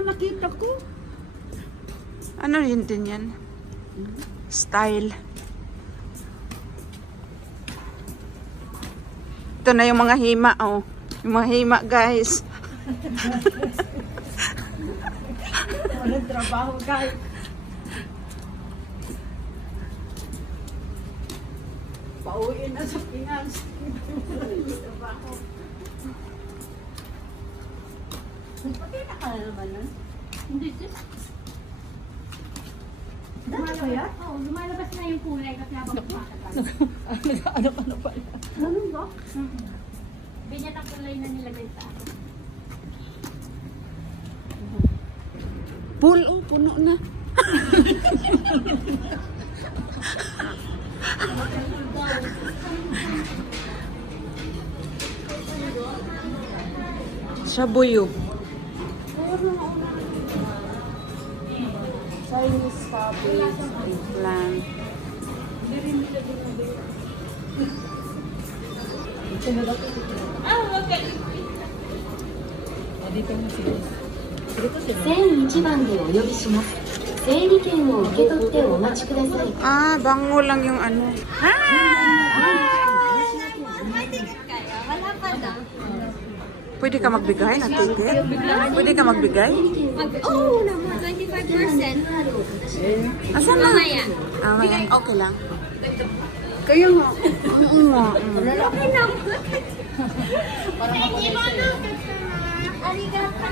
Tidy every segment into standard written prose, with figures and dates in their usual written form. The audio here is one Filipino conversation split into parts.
naman nakita ko. Ano yun din yan? Style. Ito na yung mga hima, oh. Yung mga hima, guys. Walang trabaho, guys. Pauwiin na sa Pinas. Trabaho. Nagpakita ka na naman nun? Hindi, sis. Dami ba yan? Oo, lumalabas na yung kulay kasi habang kumakatal. Ano pala? Ganun ba? Binyat ang kulay na nilagay sa akin. Pool, oh, puno na. Shabuyo. Chinese coffee, plant. Dito na sila. Dito sila. 1001番でお呼びします。整理券を受け取ってお待ちください。 Ah, bango lang yung ano. Pwede ka magbigay ng ticket? Pwede ka magbigay? Oo naman, 25%. Asan na? Mamaya. Ah, mamaya. Okay lang. Kaya nga. Oo nga. Okay lang. Arigato.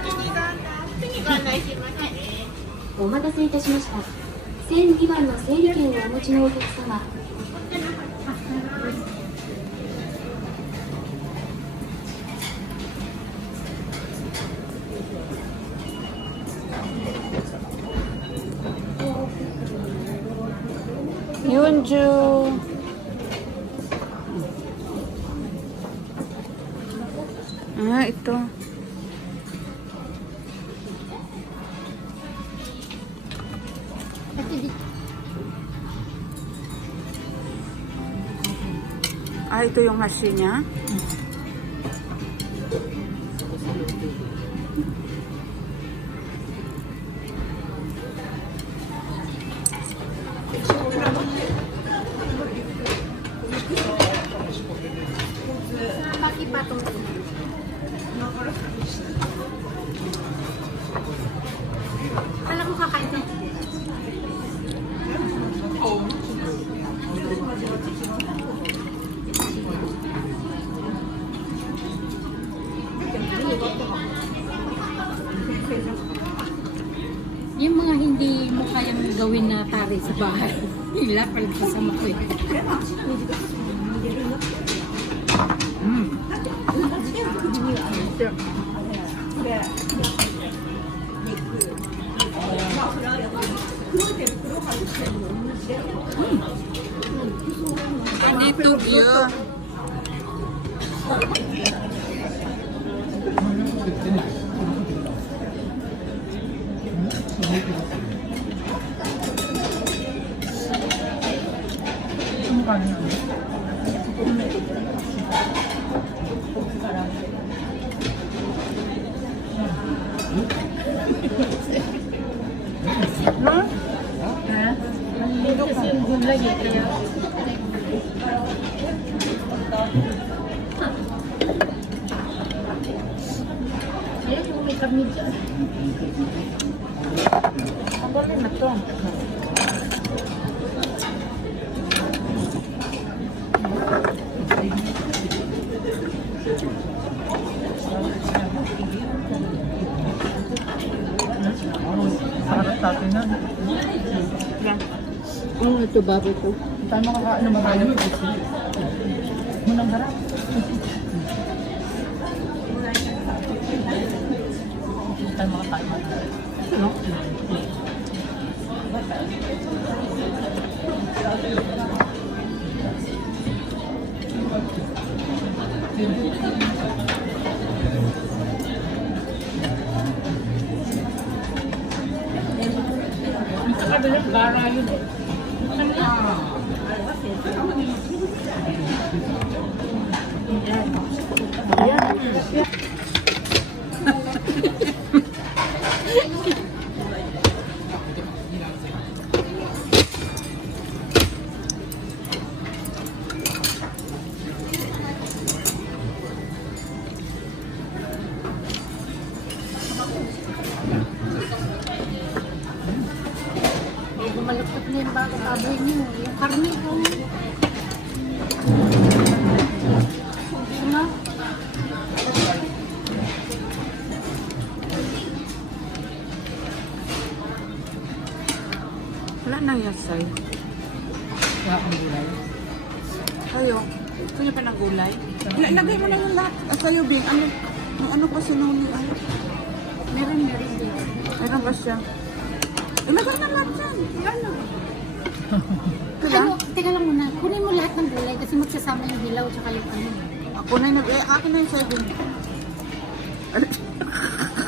お待たせいたしました。1002番の整理券をお持ちのお客様。 Yunju. Ah, ito. Ah, ito yung hashi niya. Alam ko kakain to. Yung mga hindi mo kayang gawin na tari sa bahay, hila palit ka sa makwit. Dito yun. Tanggalin na to. Sarap sa atin na. Ano ito, baboy ko? Tayo makakaano magayo. Munang harap. Tayo makakaano. No? Nakabilis, bara yun eh. Medyo malapit na yung baboy niyo. Yung karne ko. Ano? Wala nang yasay. Kaya ang gulay. Kayo, gusto niyo pa ng gulay? Ilagay mo na yung lahat. Sa'yo, Bing. Ano pa sinuni? Meron din. Meron ba siya? Ilagay na lahat yan. Ano? Diba? Ano, teka lang muna. Kunin mo lahat ng gulay kasi magsasama yung dilaw tsaka yung ano. Ako na yung akin na yung sa'yo, Bing.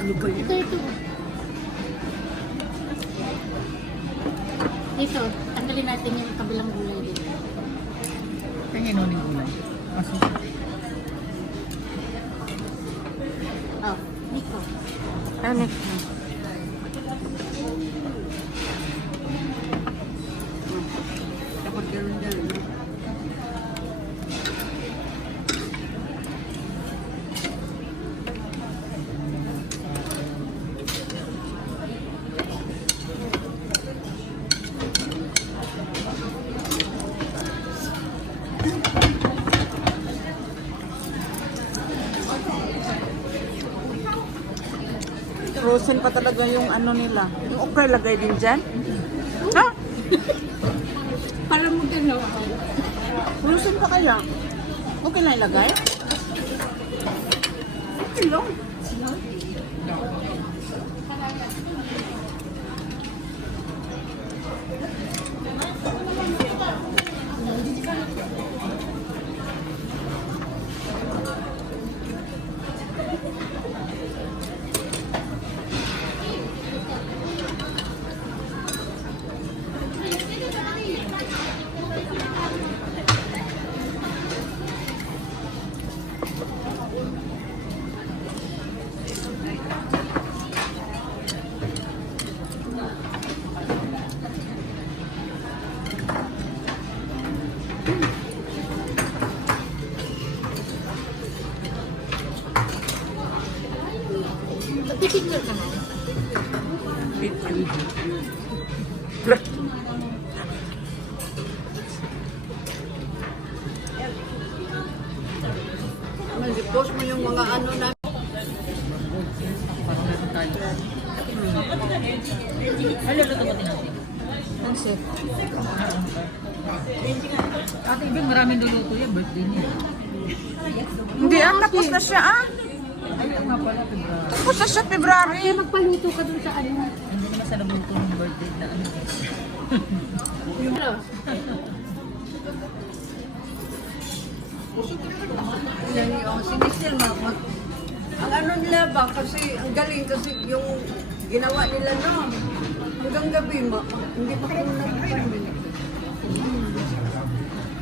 Ano ba yun? Ito. Dito, tanggalin natin yung kabilang gulay dito. Tingin nun yung gulay. Kasi Oh, dito. Ano? Dapat gano'n dyan, no? Frozen pa talaga yung ano nila. Yung okra lagay din dyan. Ha? Para mo gano'n. Frozen pa kaya? Okay na ilagay? Okay lang. Picture ka na. Post mo yung mga ano na. ay, luluto mo natin. Pansit. Ate Ibig, maraming luluto yan. Birthday niya. Hindi tapos na siya Ay, oo nga pala. Diba? Tapos na siya, February. Kaya magpaluto ka dun sa ano. Hindi naman sa nabuto ng birthday na ano. Ano? Si Michelle, ang ano nila ba, kasi ang galing kasi yung ginawa nila no, hanggang gabi, hindi pa kami nagpapahin.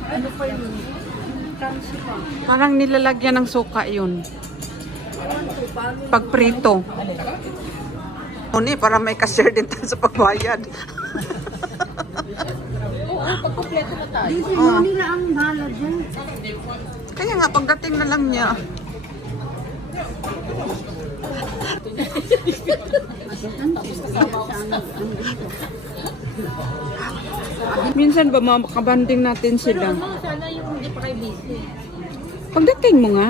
Ano pa yun? Kansi pa. Parang nilalagyan ng suka yun. Ewan ko, paano? Pag prito. Para may cashier din tayo sa pagbayad. Pagkompleto na tayo. Di sino nila ang bahala dyan. Kaya nga, pagdating na lang niya. Minsan ba makabanding natin sila? Ano, sana yung hindi pa kayo busy. Pagdating mo nga.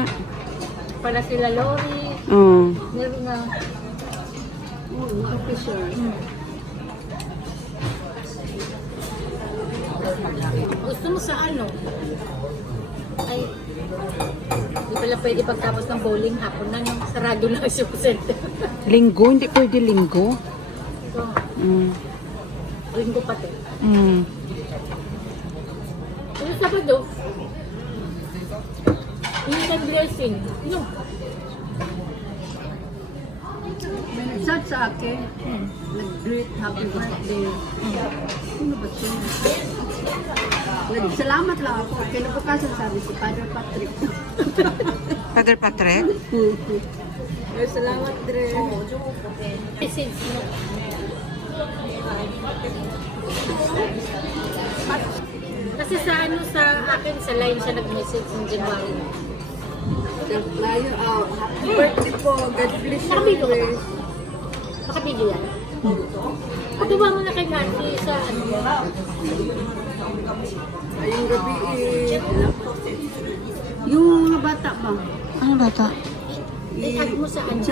Para sila Lori, Oo. meron na. Officer. Gusto mo sa ano? Ay, di pala pwede pagtapos ng bowling hapon na yung sarado lang yung center. Linggo? Hindi pwede linggo? So, Mm. linggo pati. Mm. Ano Sabado? Weekend blessing. No. May nag-chat sa akin, nag-greet happy birthday. Sino ba siya? Salamat lang ako. Kinabukasan sabi si Father Patrick. Father Patrick? Ay, salamat, Dre. Message mo. Kasi sa ano sa akin sa line siya nag-message ng January. Layo, happy birthday po. God bless you Nakabilo ka ba? always. Nakabilo yan. Patuwa mo na kay Nancy sa ano. Ayong gabi yung mga bata ba? Ano bata? I-add mo sa ano.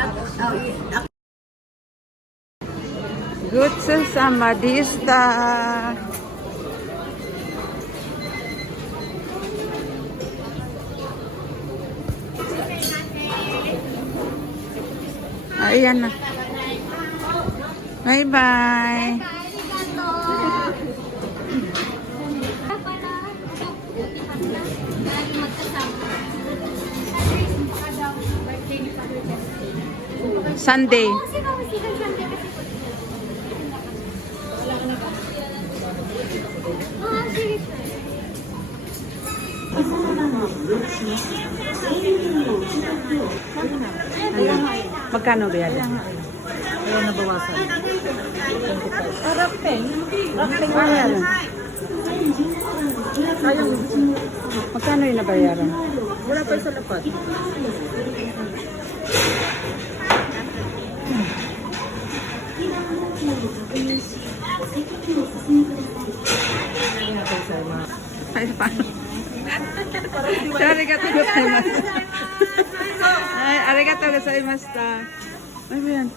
Good sa Madista. Ayan na. Bye-bye. Sunday. Magkano ba yan? Pero nabawasan. Magkano yung nabayaran? Wala pa sa lapat. Ay, paano? Arigatou gozaimasu. Ay, arigatou gozaimasu. Ay, ba yan?